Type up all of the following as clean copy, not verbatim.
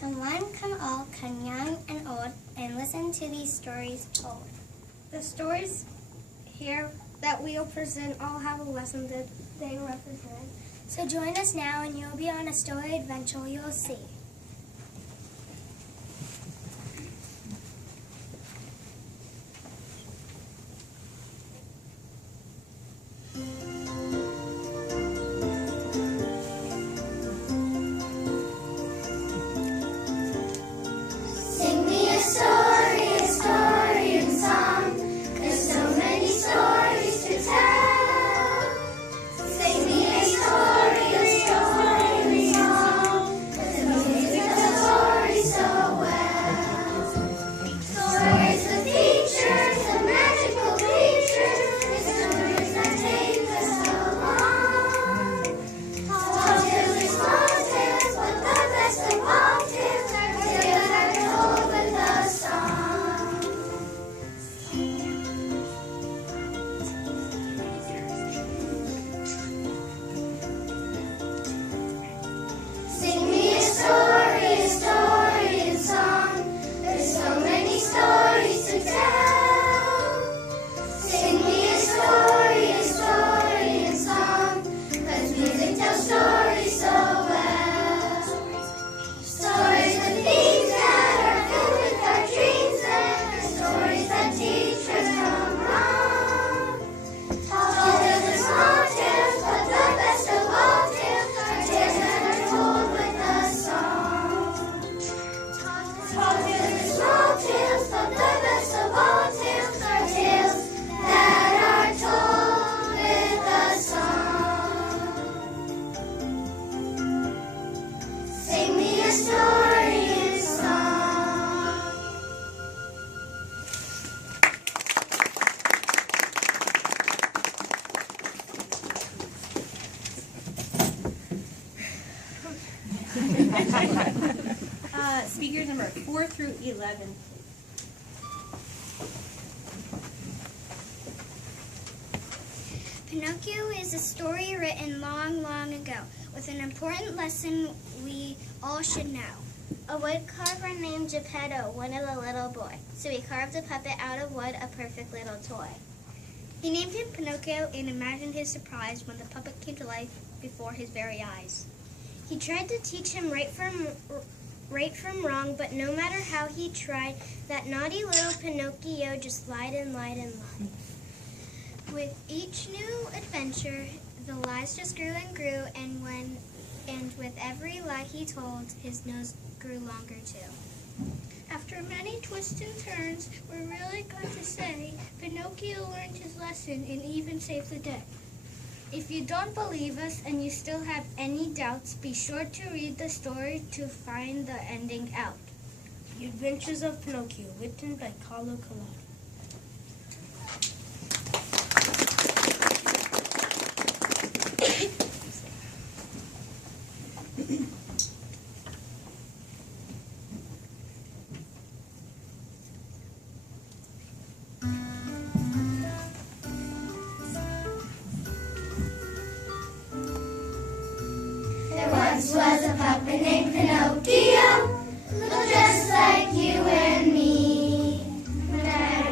Come one, come all, come young and old, and listen to these stories told. The stories here that we'll present all have a lesson that they represent. So join us now and you'll be on a story adventure you'll see. Speakers number 4 through 11. Pinocchio is a story written long, long ago with an important lesson we all should know. A woodcarver named Geppetto wanted a little boy, so he carved a puppet out of wood, a perfect little toy. He named him Pinocchio and imagined his surprise when the puppet came to life before his very eyes. He tried to teach him right from wrong, but no matter how he tried, that naughty little Pinocchio just lied and lied and lied. With each new adventure, the lies just grew and grew, and with every lie he told, his nose grew longer too. After many twists and turns, we're really glad to say Pinocchio learned his lesson and even saved the day. If you don't believe us and you still have any doubts, be sure to read the story to find the ending out. The Adventures of Pinocchio, written by Carlo Collodi. Once was a puppet named Pinocchio, looked just like you and me. Whenever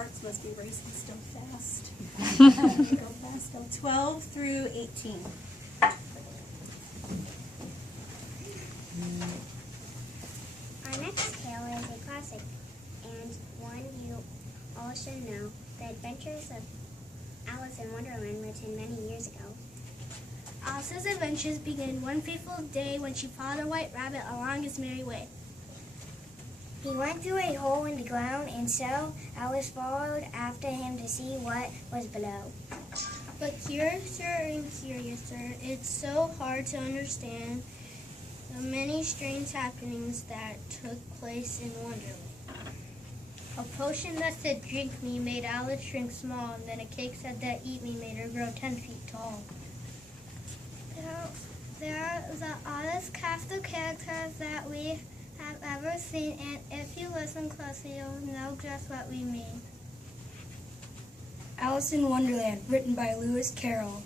hearts must be racing still fast. Go fast still. 12 through 18. Our next tale is a classic, and one you all should know, The Adventures of Alice in Wonderland, written many years ago. Alice's adventures begin one fateful day when she followed a white rabbit along his merry way. He went through a hole in the ground, and so Alice followed after him to see what was below. But curiouser and curiouser, it's so hard to understand the many strange happenings that took place in Wonderland. A potion that said drink me made Alice shrink small, and then a cake said that eat me made her grow 10 feet tall. There are the oddest cast of characters that we have ever seen, and if you listen closely, you'll know just what we mean. Alice in Wonderland, written by Lewis Carroll.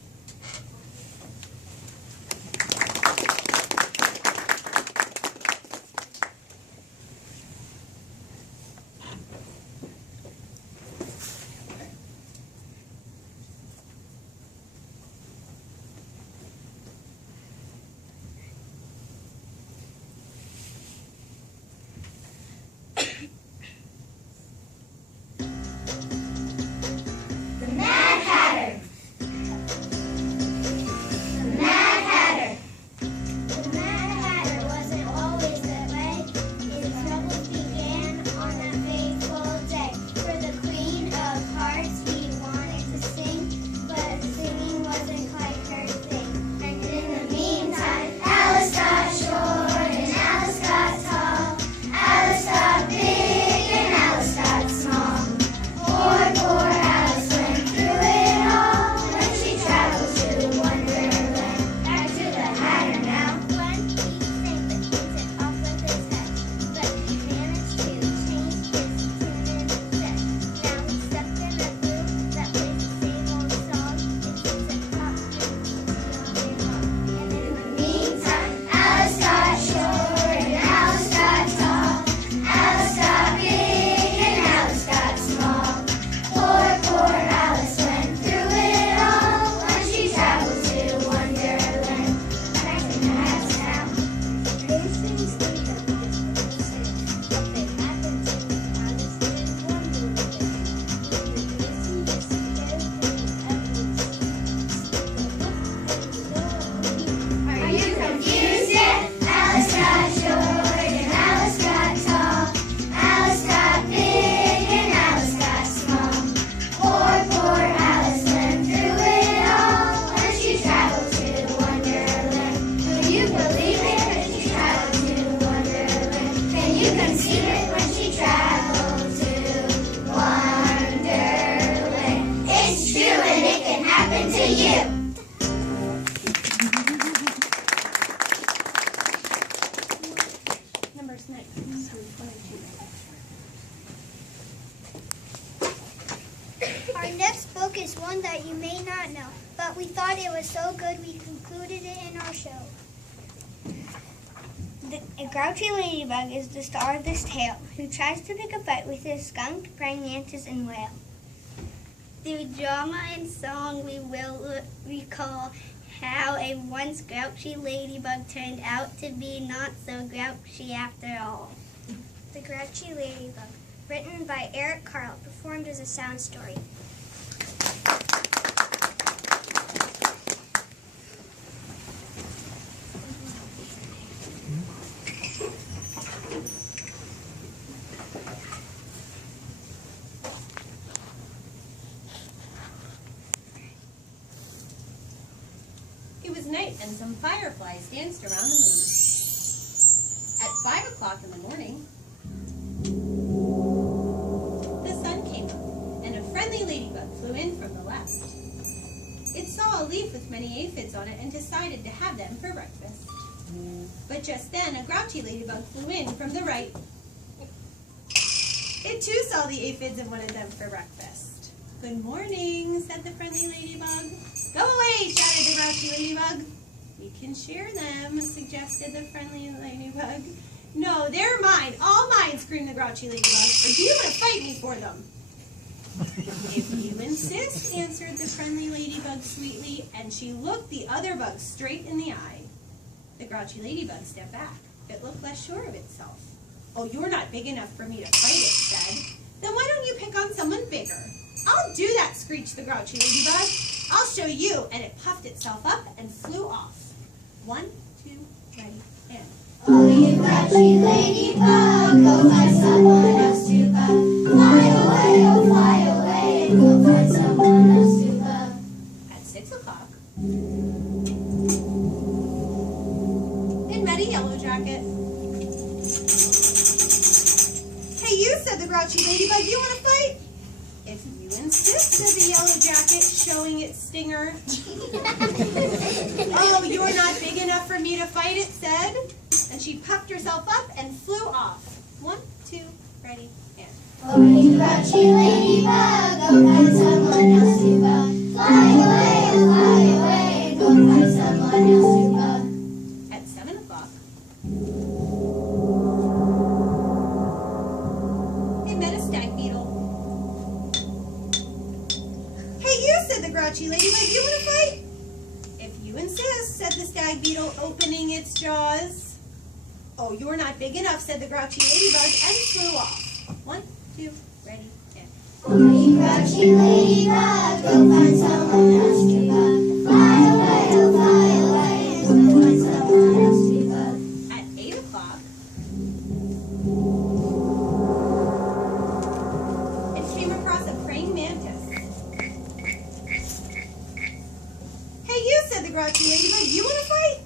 Numbers next through 22. Our next book is one that you may not know, but we thought it was so good we concluded it in our show. A grouchy ladybug is the star of this tale, who tries to pick a fight with a skunk, praying mantis, and whale. Through drama and song, we will recall how a once grouchy ladybug turned out to be not so grouchy after all. The Grouchy Ladybug, written by Eric Carle, performed as a sound story. It was night, and some fireflies danced around the moon. At 5 o'clock in the morning, the sun came up, and a friendly ladybug flew in from the left. It saw a leaf with many aphids on it and decided to have them for breakfast. But just then, a grouchy ladybug flew in from the right. It too saw the aphids and wanted them for breakfast. "Good morning," said the friendly ladybug. "Go away," shouted the grouchy ladybug. "We can share them," suggested the friendly ladybug. "No, they're mine, all mine," screamed the grouchy ladybug. "Or do you want to fight me for them?" If you insist, answered the friendly ladybug sweetly, and she looked the other bug straight in the eye. The grouchy ladybug stepped back. It looked less sure of itself. Oh, you're not big enough for me to fight, it said. Then why don't you pick on someone bigger? I'll do that, screeched the grouchy ladybug. I'll show you, and it puffed itself up and flew off. 1, 2, ready, and... Oh, you grouchy ladybug, go find someone else to bug. Fly away, oh fly away, and go find someone else to bug. At 6 o'clock, it met a yellow jacket. Hey, you, said the grouchy ladybug, you want to fight? If you insist, said the yellow jacket, showing its stinger. Oh, you're not big enough for me to fight, it said. And she puffed herself up and flew off. 1, 2, ready, and... Oh, you grouchy ladybug, go find someone else to bug. Fly away, oh fly away, and go find someone else to bug. At 7 o'clock, it met a stag beetle. Hey, you, said the grouchy ladybug, you want to fight? If you insist, said the stag beetle, opening its jaws. Oh, you're not big enough, said the grouchy ladybug, and flew off. 1, 2, ready, and... Oh, you grouchy ladybug, go find someone else to bug. Fly away, oh fly away, and go find someone else to bug. At 8 o'clock, it came across a praying mantis. Hey, you, said the grouchy ladybug, you want to fight?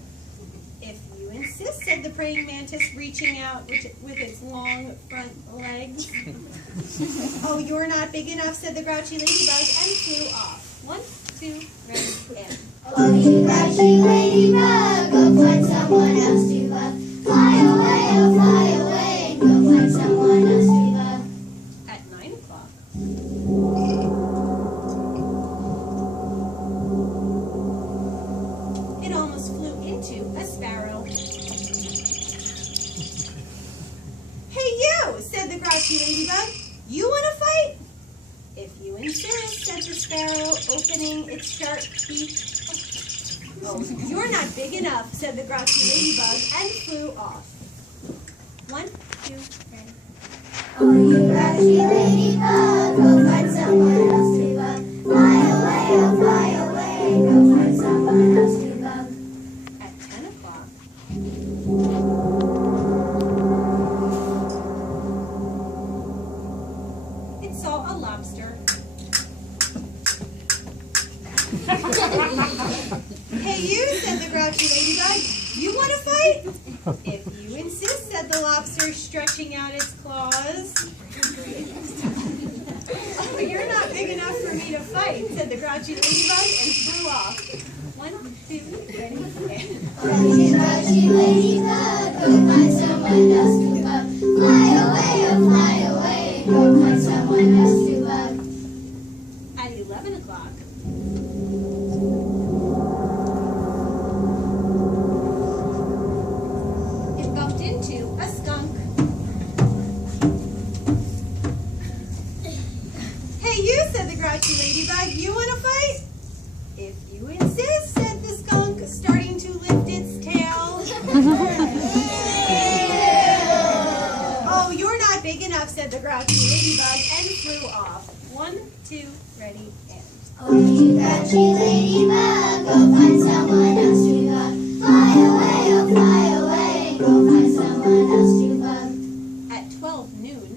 If you insist, said the praying mantis, reaching out with its long front legs. Oh, you're not big enough, said the grouchy ladybug, and flew off. 1, 2, ready, and... Oh, you grouchy ladybug, go find someone else to bug. Fly away, oh fly away, and go find someone else to bug. At 9 o'clock, it almost flew into a sparrow. Hey, you, said the grouchy ladybug, you want to fight? If you insist, said the sparrow, opening its sharp beak. Oh, you're not big enough, said the grouchy ladybug, and flew off. 1, 2, ready. Oh, you grouchy ladybug, go find someone else to bug. Fly away, oh fly away, and go find someone else to bug. At 10 o'clock, it saw a lobster. Hey, you, said the grouchy ladybug, you want to fight? If you insist, said the lobster, stretching out its claws. Oh, you're not big enough for me to fight, said the grouchy ladybug, and flew off. 1, 2, ready, and... Oh, you grouchy ladybug, go find someone else to bug. Fly away, oh fly away, and go find someone else to bug. At 11 o'clock, it bumped into a skunk. Hey, you, said the grouchy ladybug, you want to fight? If you insist, said the skunk, starting to lift its tail. Oh, you're not big enough, said the grouchy ladybug, and flew off. 1, 2, ready, and... Oh, you grouchy ladybug, go find someone else to bug. Fly away, oh fly away, and go find someone else to bug. At 12 noon,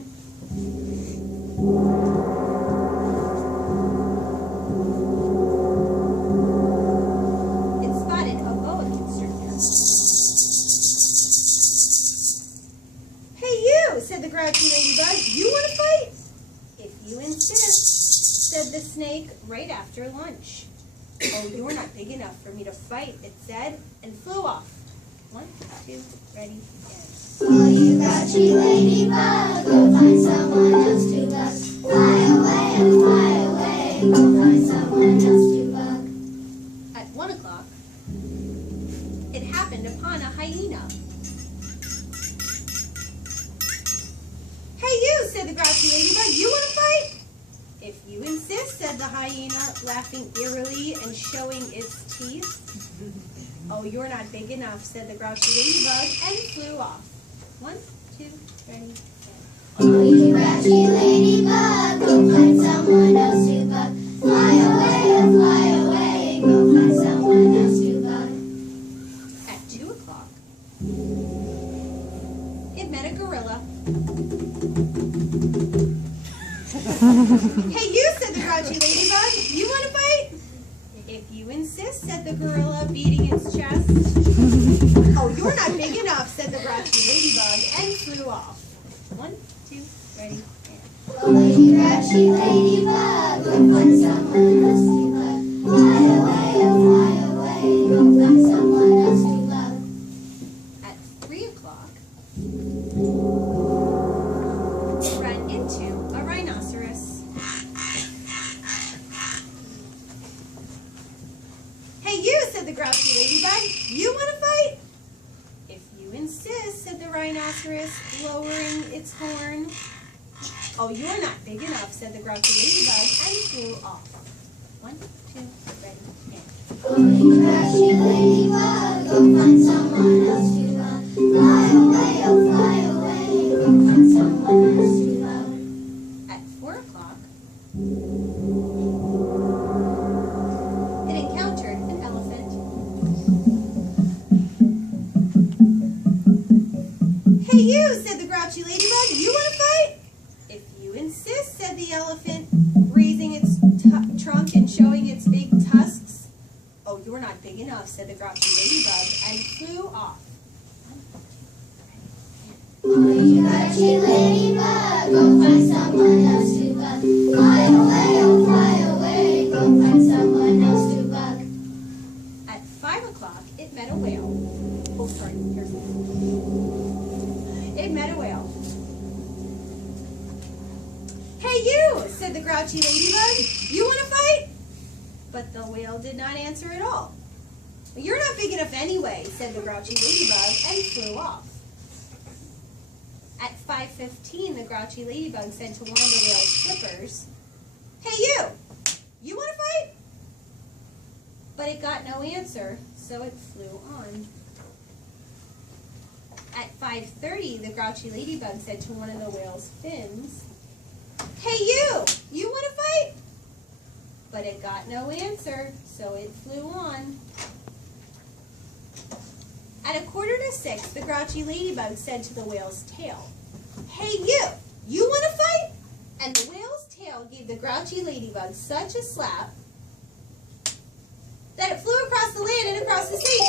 it spotted a boa constrictor. Hey, you, said the grouchy ladybug, you want to fight? If you insist, said the snake, right after lunch. Oh, you're not big enough for me to fight, it said, and flew off. 1, 2, ready, and... Oh, you grouchy ladybug, go find someone else to bug. Fly away, oh fly away, and go find someone else to bug. At 1 o'clock, it happened upon a hyena. Hey, you, said the grouchy ladybug, you want to fight? If you insist, said the hyena, laughing eerily and showing its teeth. Oh, you're not big enough, said the grouchy ladybug, and flew off. 1, 2, ready, Oh, you grouchy ladybug, go find someone else to bug. Fly away, oh fly away, go find someone else to bug. At 2 o'clock, it met a gorilla. Hey you, said the grouchy ladybug, you want to fight? If you insist, said the gorilla, beating its chest. Oh, you're not big enough, said the grouchy ladybug, and flew off. 1, 2, ready, and... Oh, you grouchy ladybug, go find someone else to bug. Fly away, oh fly away, go find someone else to bug. At 3 o'clock, it ran into a rhinoceros. Hey you, said the grouchy ladybug, you want to fight? If you insist, said the rhinoceros, lowering its horn. Oh, you're not big enough, said the grouchy ladybug, and flew off. 1, 2, ready, and... Oh, you grouchy ladybug, go find someone else to bug. Fly away, oh fly away, go find someone else to bug. At 4 o'clock, it encountered an elephant. Hey you, said the grouchy ladybug, you want to fight? If you insist, said the elephant, raising its trunk and showing its big tusks. Oh, you're not big enough, said the grouchy ladybug, and flew off. Oh, you grouchy ladybug, go find someone else to bug. Fly away, oh fly away, go find someone else to bug. At 5 o'clock, it met a whale. Oh, sorry, here's it met a whale. Hey you, said the grouchy ladybug, you want to fight? But the whale did not answer at all. You're not big enough anyway, said the grouchy ladybug, and flew off. At 5:15, the grouchy ladybug said to one of the whale's flippers, hey you want to fight? But it got no answer, so it flew on. At 5:30, the grouchy ladybug said to one of the whale's fins, hey you want to fight? But it got no answer, so it flew on. At 5:45, the grouchy ladybug said to the whale's tail, hey you want to fight? And the whale's tail gave the grouchy ladybug such a slap that it flew across the land and across the sea.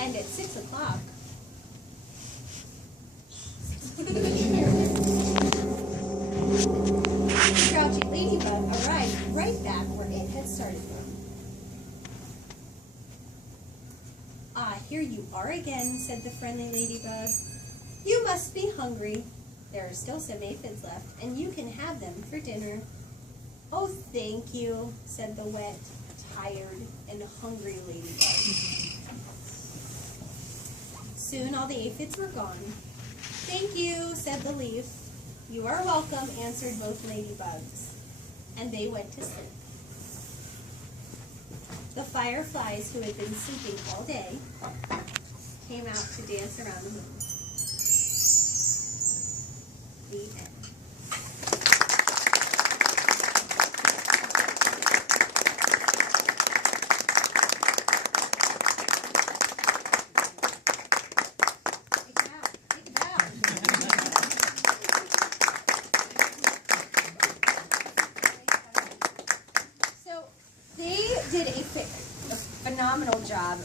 And at 6 o'clock, the grouchy ladybug arrived right back where it had started from. Ah, here you are again, said the friendly ladybug. You must be hungry. There are still some aphids left, and you can have them for dinner. Oh, thank you, said the wet, tired, and hungry ladybug. Soon all the aphids were gone. Thank you, said the leaf. You are welcome, answered both ladybugs. And they went to sleep. The fireflies, who had been sleeping all day, came out to dance around the moon. The end. Did a phenomenal job.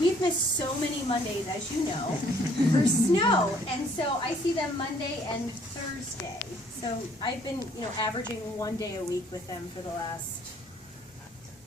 We've missed so many Mondays, as you know, for snow, and so I see them Monday and Thursday. So I've been, averaging one day a week with them for the last